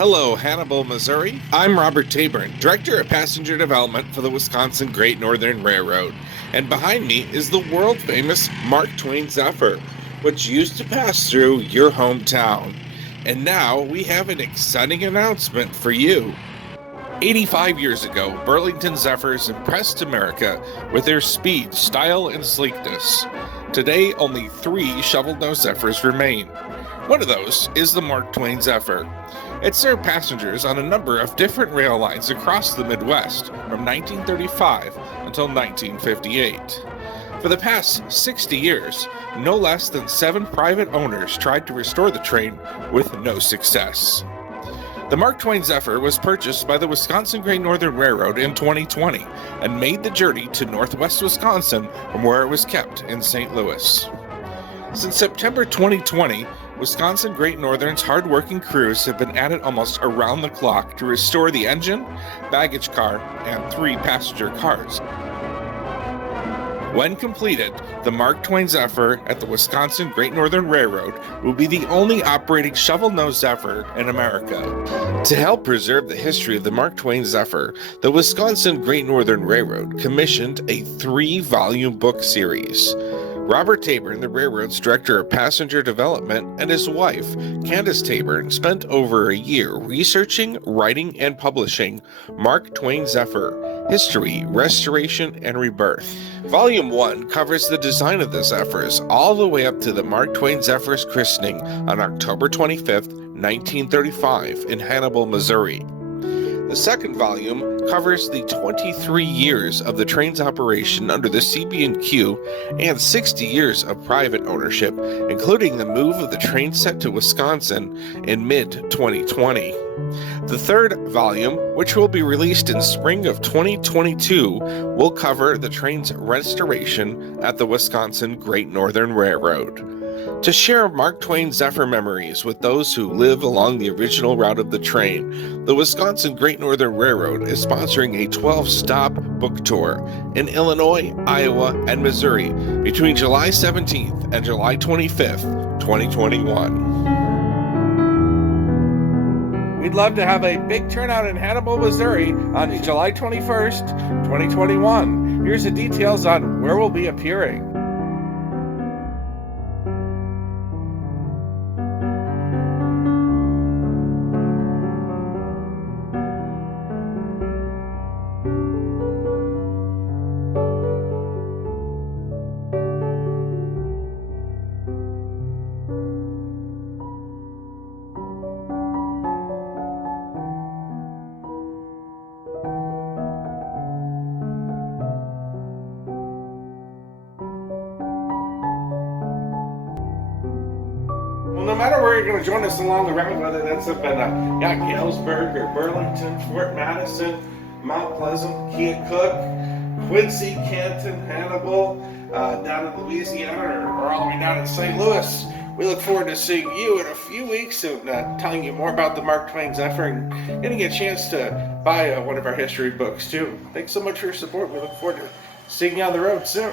Hello, Hannibal, Missouri. I'm Robert Tabern, Director of Passenger Development for the Wisconsin Great Northern Railroad. And behind me is the world-famous Mark Twain Zephyr, which used to pass through your hometown. And now we have an exciting announcement for you. 85 years ago, Burlington Zephyrs impressed America with their speed, style, and sleekness. Today, only 3 shovel-nosed Zephyrs remain. One of those is the Mark Twain Zephyr. It served passengers on a number of different rail lines across the Midwest from 1935 until 1958. For the past 60 years, no less than 7 private owners tried to restore the train with no success. The Mark Twain Zephyr was purchased by the Wisconsin Great Northern Railroad in 2020 and made the journey to northwest Wisconsin from where it was kept in St. Louis. Since September 2020, Wisconsin Great Northern's hard-working crews have been at it almost around the clock to restore the engine, baggage car, and 3 passenger cars. When completed, the Mark Twain Zephyr at the Wisconsin Great Northern Railroad will be the only operating shovel-nosed Zephyr in America. To help preserve the history of the Mark Twain Zephyr, the Wisconsin Great Northern Railroad commissioned a 3-volume book series. Robert Tabern, the railroad's director of passenger development, and his wife, Candace Tabern, spent over a year researching, writing, and publishing Mark Twain Zephyr: History, Restoration, and Rebirth. Volume 1 covers the design of the Zephyrs all the way up to the Mark Twain Zephyr's christening on October 25, 1935 in Hannibal, Missouri. The second volume covers the 23 years of the train's operation under the CB&Q and 60 years of private ownership, including the move of the train set to Wisconsin in mid-2020. The third volume, which will be released in spring of 2022, will cover the train's restoration at the Wisconsin Great Northern Railroad. To share Mark Twain Zephyr memories with those who live along the original route of the train, the Wisconsin Great Northern Railroad is sponsoring a 12-stop book tour in Illinois, Iowa, and Missouri between July 17th and July 25th, 2021. We'd love to have a big turnout in Hannibal, Missouri on July 21st, 2021. Here's the details on where we'll be appearing. Well, no matter where you're going to join us along the route, whether that's up in Galesburg or Burlington, Fort Madison, Mount Pleasant, Keokuk, Quincy, Canton, Hannibal, down in Louisiana, or all the way down in St. Louis, we look forward to seeing you in a few weeks and telling you more about the Mark Twain Zephyr and getting a chance to buy one of our history books too. Thanks so much for your support. We look forward to seeing you on the road soon.